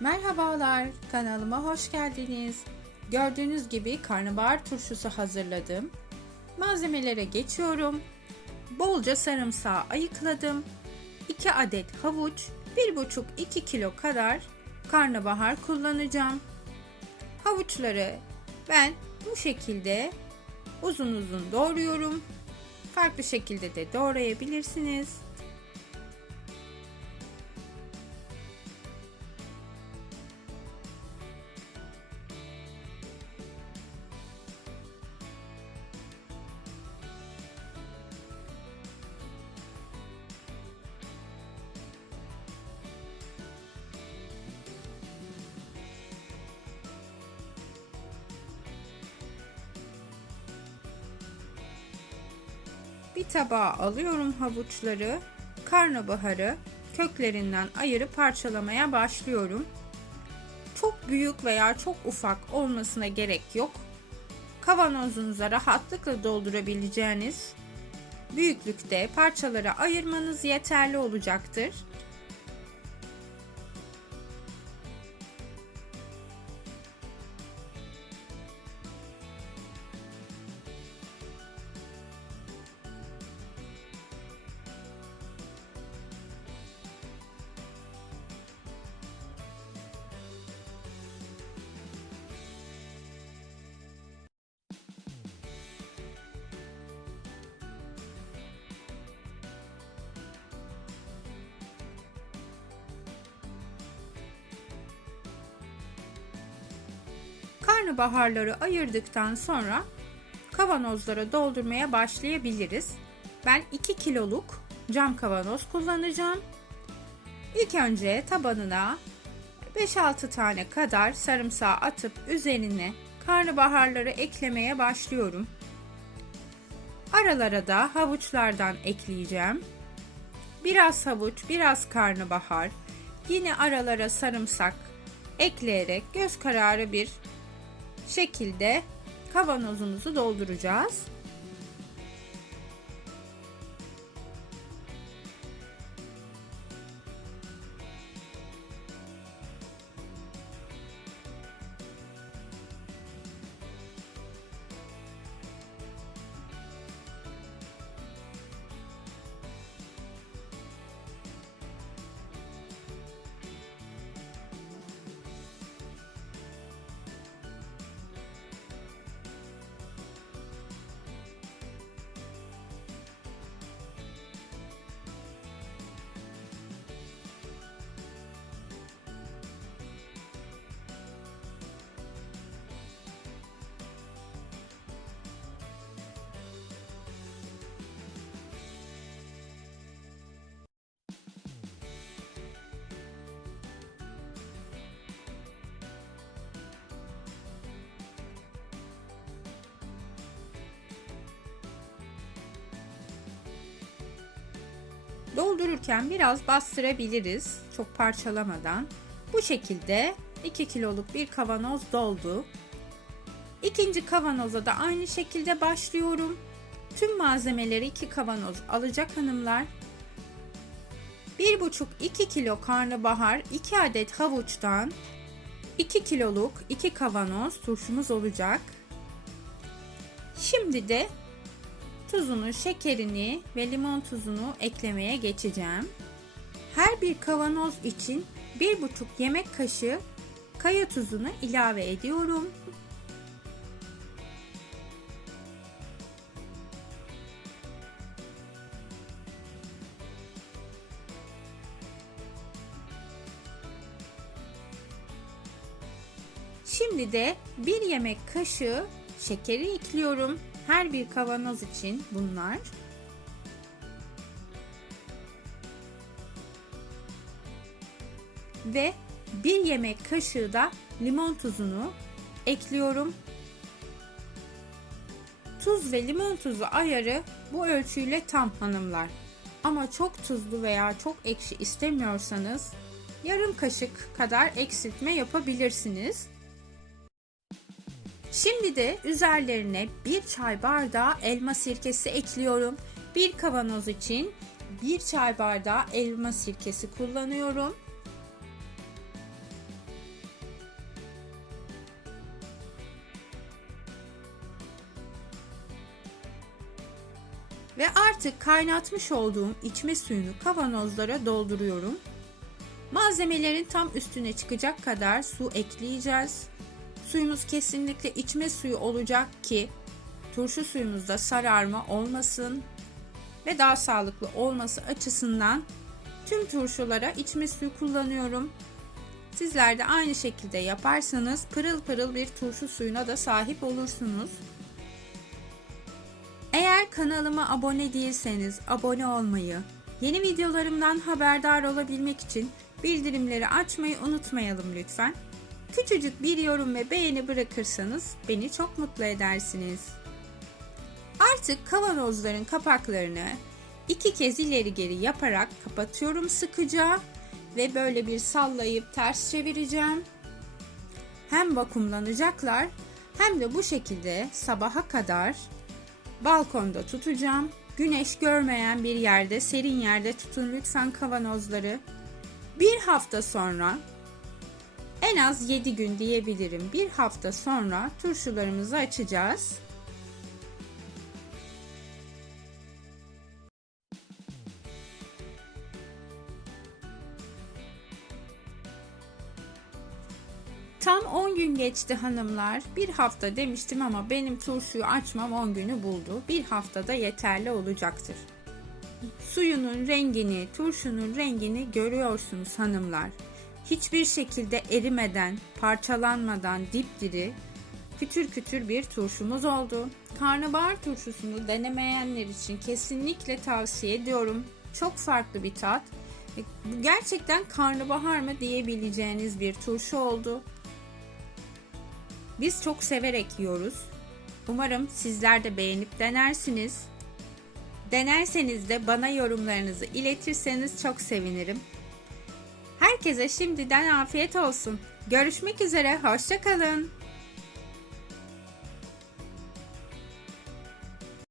Merhabalar, kanalıma hoş geldiniz. Gördüğünüz gibi karnabahar turşusu hazırladım. Malzemelere geçiyorum. Bolca sarımsağı ayıkladım. 2 adet havuç, 1,5-2 kilo kadar karnabahar kullanacağım. Havuçları ben bu şekilde uzun uzun doğruyorum. Farklı şekilde de doğrayabilirsiniz. Bir tabağa alıyorum havuçları, karnabaharı köklerinden ayırıp parçalamaya başlıyorum. Çok büyük veya çok ufak olmasına gerek yok. Kavanozunuza rahatlıkla doldurabileceğiniz büyüklükte parçalara ayırmanız yeterli olacaktır. Karnabaharları ayırdıktan sonra kavanozlara doldurmaya başlayabiliriz. Ben 2 kiloluk cam kavanoz kullanacağım. İlk önce tabanına 5-6 tane kadar sarımsağı atıp üzerine karnabaharları eklemeye başlıyorum. Aralara da havuçlardan ekleyeceğim. Biraz havuç, biraz karnabahar, yine aralara sarımsak ekleyerek göz kararı bir şekilde kavanozumuzu dolduracağız. Doldururken biraz bastırabiliriz, çok parçalamadan. Bu şekilde 2 kiloluk bir kavanoz doldu. İkinci kavanoza da aynı şekilde başlıyorum. Tüm malzemeleri 2 kavanoz alacak hanımlar. 1,5-2 kilo karnabahar, 2 adet havuçtan 2 kiloluk 2 kavanoz turşumuz olacak. Şimdi de tuzunu, şekerini ve limon tuzunu eklemeye geçeceğim. Her bir kavanoz için 1,5 yemek kaşığı kaya tuzunu ilave ediyorum. Şimdi de 1 yemek kaşığı şekeri ekliyorum. Her bir kavanoz için bunlar. Ve 1 yemek kaşığı da limon tuzunu ekliyorum. Tuz ve limon tuzu ayarı bu ölçüyle tam hanımlar. Ama çok tuzlu veya çok ekşi istemiyorsanız yarım kaşık kadar eksiltme yapabilirsiniz. Şimdi de üzerlerine 1 çay bardağı elma sirkesi ekliyorum. Bir kavanoz için 1 çay bardağı elma sirkesi kullanıyorum. Ve artık kaynatmış olduğum içme suyunu kavanozlara dolduruyorum. Malzemelerin tam üstüne çıkacak kadar su ekleyeceğiz. Suyumuz kesinlikle içme suyu olacak ki turşu suyumuzda sararma olmasın ve daha sağlıklı olması açısından tüm turşulara içme suyu kullanıyorum. Sizler de aynı şekilde yaparsanız pırıl pırıl bir turşu suyuna da sahip olursunuz. Eğer kanalıma abone değilseniz abone olmayı, yeni videolarımdan haberdar olabilmek için bildirimleri açmayı unutmayalım lütfen. Küçücük bir yorum ve beğeni bırakırsanız beni çok mutlu edersiniz. Artık kavanozların kapaklarını 2 kez ileri geri yaparak kapatıyorum sıkıca ve böyle bir sallayıp ters çevireceğim. Hem vakumlanacaklar hem de bu şekilde sabaha kadar balkonda tutacağım. Güneş görmeyen bir yerde, serin yerde tutun lütfen kavanozları. Bir hafta sonra, en az 7 gün diyebilirim, bir hafta sonra turşularımızı açacağız. Tam 10 gün geçti hanımlar. Bir hafta demiştim ama benim turşuyu açmam 10 günü buldu. Bir haftada yeterli olacaktır. Suyunun rengini, turşunun rengini görüyorsunuz hanımlar. Hiçbir şekilde erimeden, parçalanmadan dipdiri, kütür kütür bir turşumuz oldu. Karnabahar turşusunu denemeyenler için kesinlikle tavsiye ediyorum. Çok farklı bir tat. Gerçekten karnabahar mı diyebileceğiniz bir turşu oldu. Biz çok severek yiyoruz. Umarım sizler de beğenip denersiniz. Denerseniz de bana yorumlarınızı iletirseniz çok sevinirim. Herkese şimdiden afiyet olsun. Görüşmek üzere, hoşça kalın.